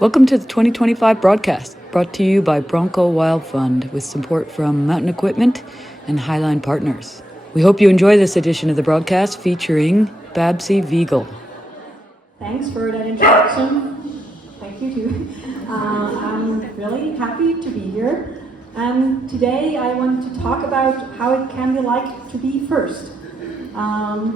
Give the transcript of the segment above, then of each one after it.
Welcome to the 2025 broadcast, brought to you by Bronco Wild Fund with support from Mountain Equipment and Highline Partners. We hope you enjoy this edition of the broadcast featuring Babsi Vigl. Thanks for that introduction. Thank you too. I'm really happy to be here. And today I want to talk about how it can be like to be first. I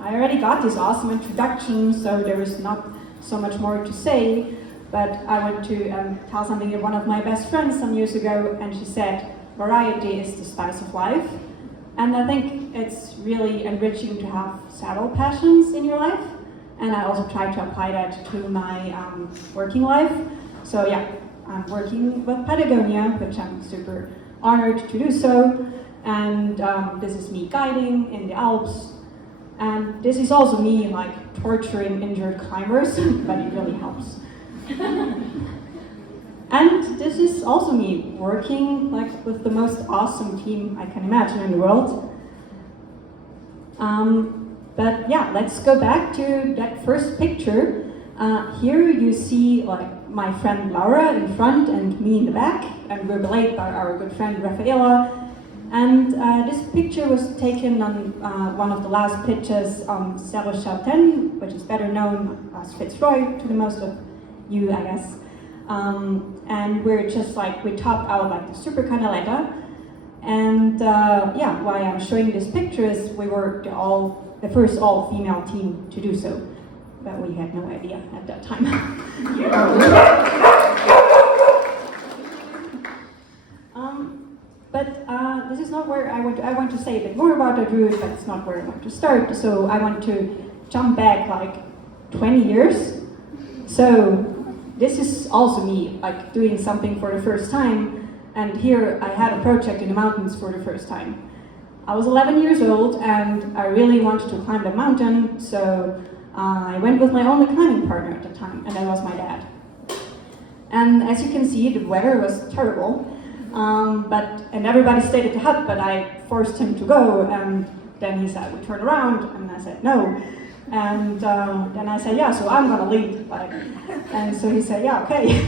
already got this awesome introduction, so there is not so much more to say. But I want to tell something to one of my best friends some years ago, and she said, variety is the spice of life. And I think it's really enriching to have several passions in your life. And I also try to apply that to my working life. So yeah, I'm working with Patagonia, which I'm super honored to do so. And this is me guiding in the Alps. And this is also me like torturing injured climbers, but it really helps. And this is also me working like with the most awesome team I can imagine in the world. But yeah, let's go back to that first picture. Here you see like my friend Laura in front and me in the back, and we're belayed by our good friend Rafaela. And this picture was taken on one of the last pitches on selves, which is better known as Fitzroy to the most of you, I guess. And we're just like, we topped out like the Super Canaleta. And yeah, why I'm showing this picture is we were the first all-female team to do so, but we had no idea at that time. But this is not where I want to say a bit more about the route, but it's not where I want to start. So I want to jump back like 20 years. So this is also me, like doing something for the first time. And here I had a project in the mountains for the first time. I was 11 years old and I really wanted to climb the mountain, so I went with my only climbing partner at the time, and that was my dad. And as you can see, the weather was terrible, and everybody stayed at the hut, but I forced him to go, and then he said, we turn around, and I said, no. And then I said, yeah, so I'm gonna lead. And so he said, yeah, okay.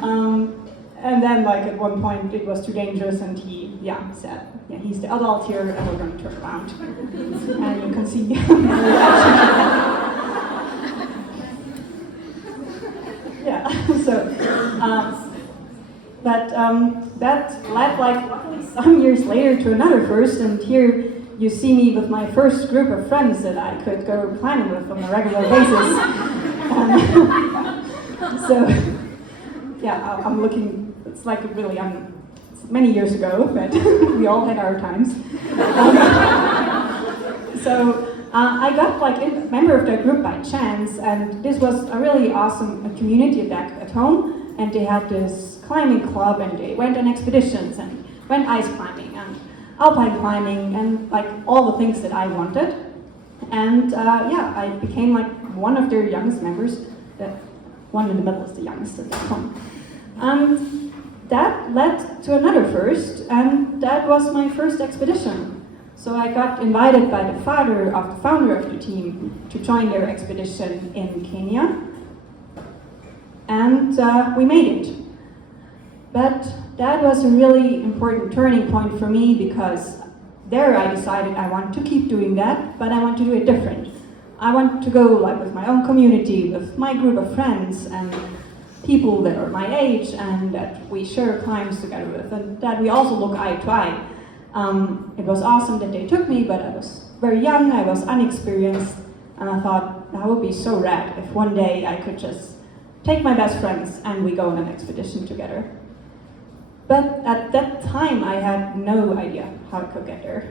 And then like at one point it was too dangerous, and he said, yeah, he's the adult here and we're going to turn around. And you can see. Yeah, so, that led like some years later to another first, and here you see me with my first group of friends that I could go climbing with on a regular basis. So, yeah, I'm looking, it's like really, it's many years ago, but we all had our times. So I got like a member of that group by chance, and this was a really awesome community back at home, and they had this climbing club, and they went on expeditions and went ice climbing and alpine climbing and like all the things that I wanted. And yeah, I became like one of their youngest members. The one in the middle is the youngest at that point. And that led to another first, and that was my first expedition. So I got invited by the father of the founder of the team to join their expedition in Kenya. And we made it. But that was a really important turning point for me, because there I decided I want to keep doing that, but I want to do it different. I want to go like with my own community, with my group of friends and people that are my age and that we share climbs together with, and that we also look eye to eye. It was awesome that they took me, but I was very young, I was unexperienced, and I thought that would be so rad if one day I could just take my best friends and we go on an expedition together. But at that time, I had no idea how I could get there.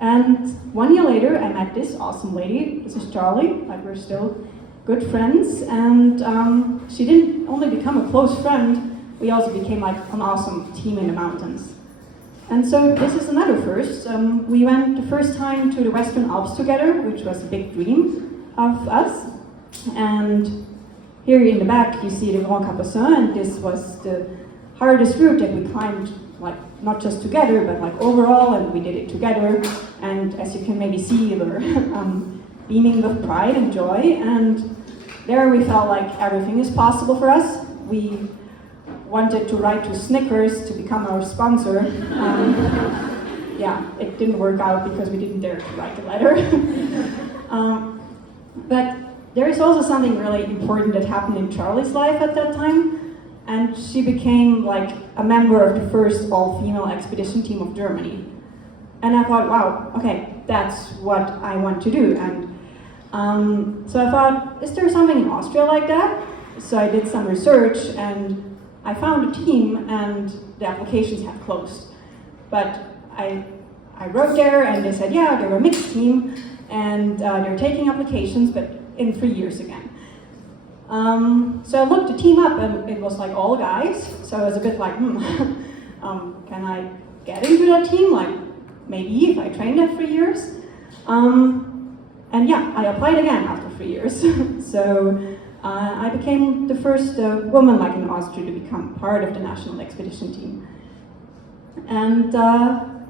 And 1 year later, I met this awesome lady. This is Charlie, like we're still good friends. And she didn't only become a close friend, we also became like an awesome team in the mountains. And so this is another first. We went the first time to the Western Alps together, which was a big dream of us. And here in the back, you see the Grand Capucin, and this was the hardest route that we climbed, like not just together, but like overall, and we did it together. And as you can maybe see, we're beaming with pride and joy. And there we felt like everything is possible for us. We wanted to write to Snickers to become our sponsor. Yeah, it didn't work out because we didn't dare to write the letter. But there is also something really important that happened in Charlie's life at that time, and she became like a member of the first all-female expedition team of Germany. And I thought, wow, okay, that's what I want to do. And so I thought, is there something in Austria like that? So I did some research and I found a team, and the applications had closed. But I wrote there and they said, yeah, they're a mixed team and they're taking applications, but in 3 years again. So I looked the team up and it was like all guys. So I was a bit like, can I get into that team? Like maybe if I trained there 3 years. And yeah, I applied again after 3 years. So I became the first woman like in Austria to become part of the national expedition team. And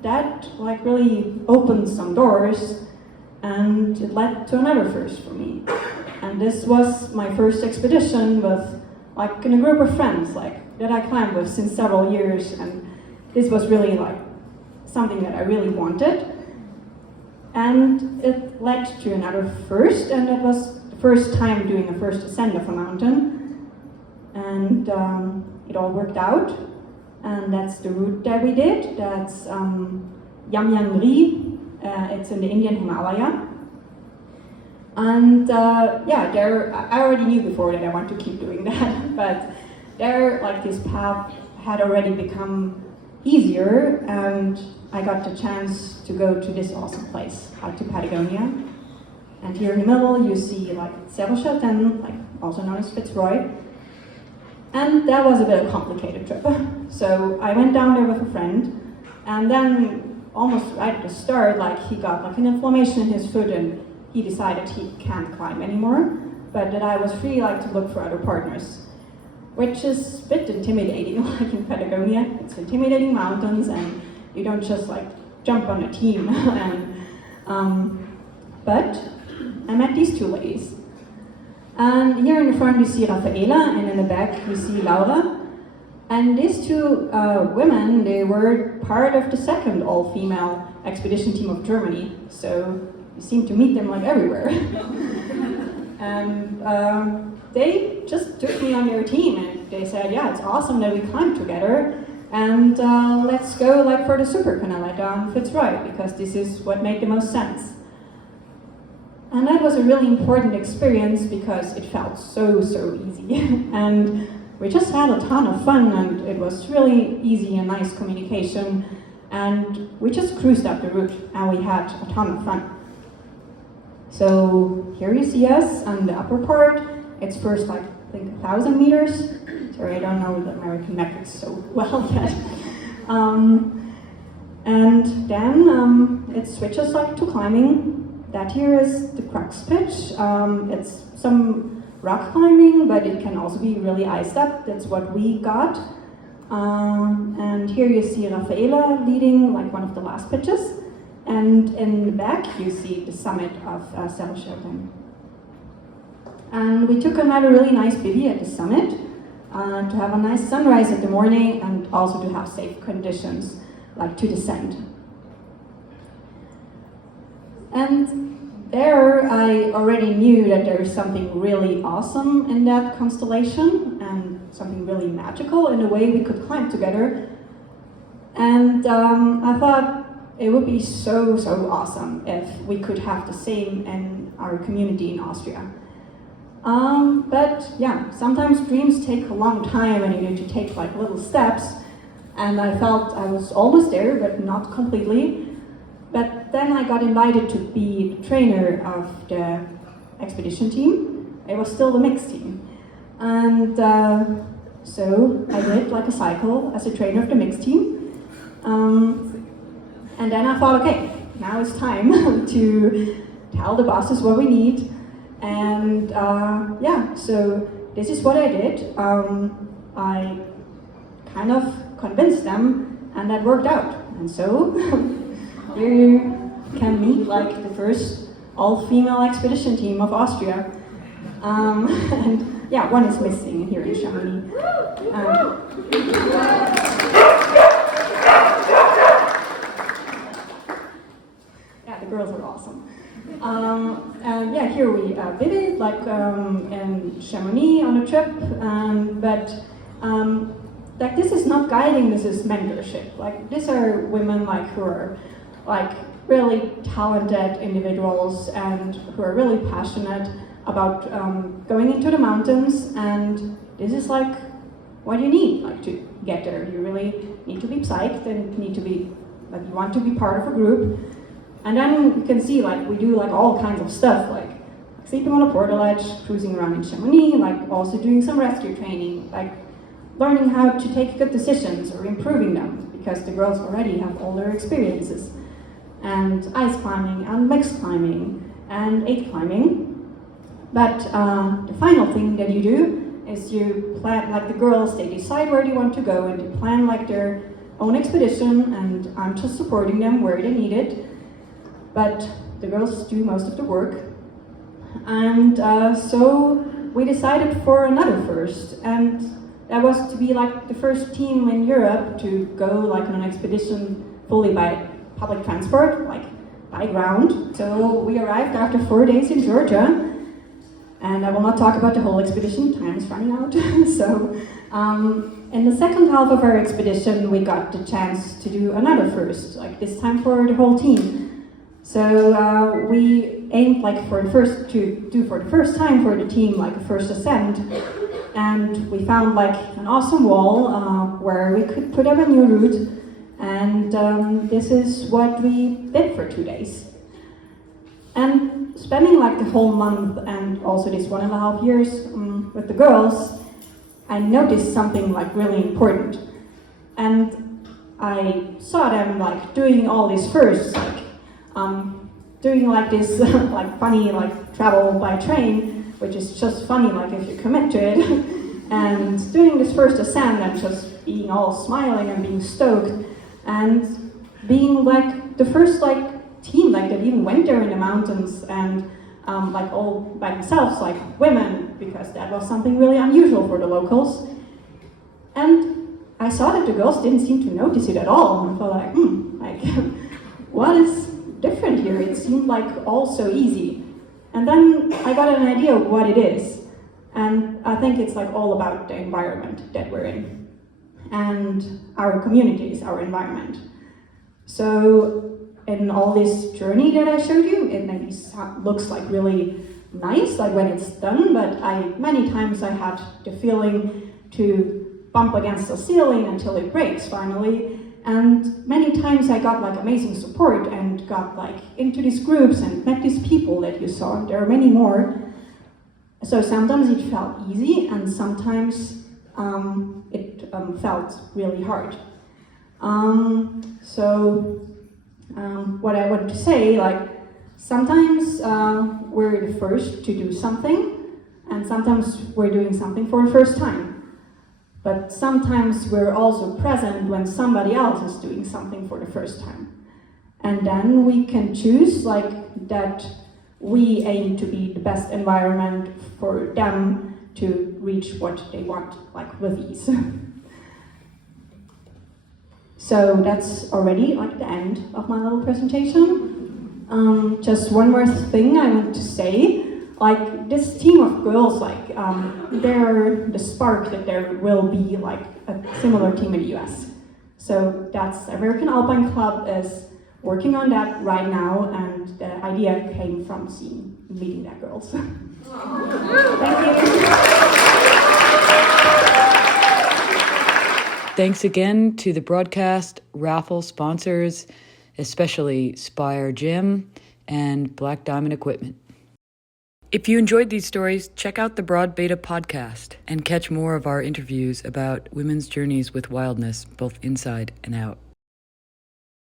that like really opened some doors, and it led to another first for me. And this was my first expedition with like in a group of friends like that I climbed with since several years, and this was really like something that I really wanted. And it led to another first, and it was the first time doing a first ascent of a mountain. And it all worked out. And that's the route that we did. That's Yamyangri. It's in the Indian Himalaya. And yeah, there I already knew before that I want to keep doing that. But there, like this path had already become easier, and I got the chance to go to this awesome place, out to Patagonia. And here in the middle, you see like selves, like also known as Fitzroy. And that was a bit of a complicated trip. So I went down there with a friend, and then almost right at the start, like he got like an inflammation in his foot, and he decided he can't climb anymore, but that I was free like to look for other partners, which is a bit intimidating. Like in Patagonia, it's intimidating mountains, and you don't just like jump on a team. And but I met these two ladies. And here in the front you see Rafaela, and in the back you see Laura. And these two women, they were part of the second all-female expedition team of Germany. So you seem to meet them like everywhere. And they just took me on their team, and they said, yeah, it's awesome that we climbed together. And let's go like for the super canaletta on Fitzroy, because this is what made the most sense. And that was a really important experience because it felt so easy. And we just had a ton of fun, and it was really easy and nice communication. And we just cruised up the route, and we had a ton of fun. So here you see us on the upper part. It's first like, I think 1,000 meters. Sorry, I don't know the American metrics so well yet. And then it switches like to climbing. That here is the crux pitch. It's some rock climbing, but it can also be really iced up. That's what we got. And here you see Rafaela leading like one of the last pitches. And in the back you see the summit of selves. And we took another really nice bivvy at the summit to have a nice sunrise in the morning, and also to have safe conditions like to descend. And there I already knew that there is something really awesome in that constellation, and something really magical in the way we could climb together. And I thought it would be so awesome if we could have the same in our community in Austria. But yeah, sometimes dreams take a long time, and you need to take like little steps. And I felt I was almost there, but not completely. But then I got invited to be the trainer of the expedition team. It was still the mixed team. And so I did like a cycle as a trainer of the mixed team. And then I thought, okay, now it's time to tell the bosses what we need. And yeah, so this is what I did. I kind of convinced them, and that worked out. And so here you can meet like the first all-female expedition team of Austria. And yeah, one is missing here in Chamonix. Yeah, the girls are awesome. And yeah, here we did it, like in Chamonix on a trip, but like this is not guiding, this is mentorship. Like these are women like who are like really talented individuals and who are really passionate about going into the mountains, and this is like what you need like to get there. You really need to be psyched and need to be like you want to be part of a group. And then you can see like we do like all kinds of stuff, like sleeping on a portaledge, cruising around in Chamonix, like also doing some rescue training, like learning how to take good decisions or improving them, because the girls already have all their experiences. And ice climbing and mixed climbing and eight climbing. But the final thing that you do is you plan, like the girls, they decide where they want to go and they plan like their own expedition, and I'm just supporting them where they need it. But the girls do most of the work. And so we decided for another first, and that was to be like the first team in Europe to go like on an expedition fully by public transport, like by ground. So we arrived after 4 days in Georgia, and I will not talk about the whole expedition, time is running out. So in the second half of our expedition, we got the chance to do another first, like this time for the whole team. So we aimed like for the first time for the team like a first ascent, and we found like an awesome wall where we could put up a new route, and this is what we did for 2 days. And spending like the whole month and also this 1.5 years with the girls, I noticed something like really important, and I saw them like doing all this first, like doing like this like funny like travel by train, which is just funny like if you commit to it, and doing this first ascent and just being all smiling and being stoked, and being like the first like team like that even went there in the mountains, and like all by themselves, like women, because that was something really unusual for the locals. And I saw that the girls didn't seem to notice it at all, and I felt like like what is different here? It seemed like all so easy. And then I got an idea of what it is. And I think it's like all about the environment that we're in. And our communities, our environment. So in all this journey that I showed you, it maybe looks like really nice, like when it's done, but many times I had the feeling to bump against the ceiling until it breaks finally. And many times I got like amazing support and got like into these groups and met these people that you saw. There are many more. So sometimes it felt easy, and sometimes it felt really hard. What I want to say, like sometimes we're the first to do something, and sometimes we're doing something for the first time. But sometimes we're also present when somebody else is doing something for the first time. And then we can choose like that we aim to be the best environment for them to reach what they want, like with ease. So that's already like the end of my little presentation. Just one more thing I want to say. Like this team of girls, like they're the spark that there will be like a similar team in the US. So that's American Alpine Club is working on that right now, and the idea came from meeting that girls. Thank you. Thanks again to the broadcast raffle sponsors, especially Spire Gym and Black Diamond Equipment. If you enjoyed these stories, check out the Broad Beta podcast and catch more of our interviews about women's journeys with wildness, both inside and out.